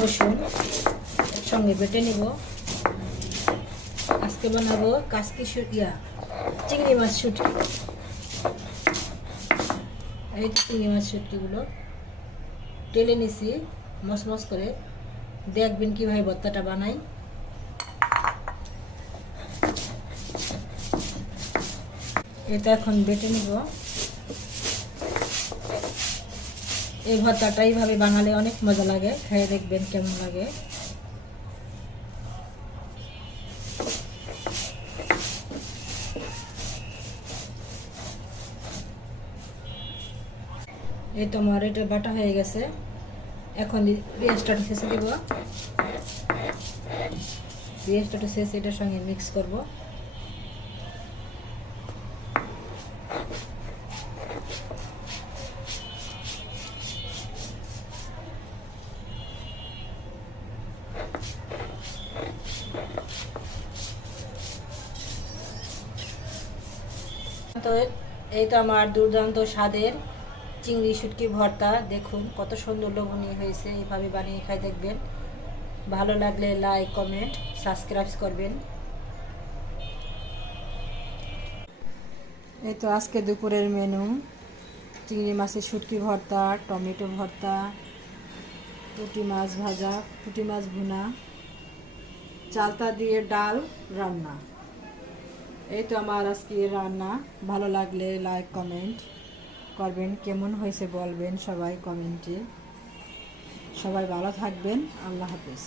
রসুন একসঙ্গে বেটে নিব। আজকে বানাবো কাসকি চিংড়ি মাছ শুটকি। এই তো চিংড়ি মাছ শুটকিগুলো টেলে নিছি মসমস করে। দেখবেন কীভাবে ভর্তাটা বানাই। এটা এখন বেটে নিব। এই ভর্তাটা এইভাবে বানালে অনেক মজা লাগে, খেয়ে দেখবেন কেমন লাগে। এই তো আমার এটা বাটা হয়ে গেছে। এখন পেঁয়াজটা শেষে দেব। পেঁয়াজটা শেষে এটার সঙ্গে মিক্স করব। তো এই তো আমার দুর্দান্ত স্বাদের চিংড়ি শুটকি ভর্তা। দেখুন কত সুন্দর লোভনীয় হয়েছে। এইভাবে বানিয়ে খাই দেখবেন। ভালো লাগলে লাইক, কমেন্ট, সাবস্ক্রাইব করবেন। এই তো আজকে দুপুরের মেনু: চিংড়ি মাছের শুটকি ভর্তা, টমেটো ভর্তা, পুঁটি মাছ ভাজা, পুঁটি মাছ ভুনা, চালতা দিয়ে ডাল রান্না। এই তো আমার আজকে রান্না। ভালো লাগলে লাইক, কমেন্ট করবেন। কেমন হয়েছে বলবেন সবাই কমেন্টে। সবাই ভালো থাকবেন। আল্লাহ হাফেজ।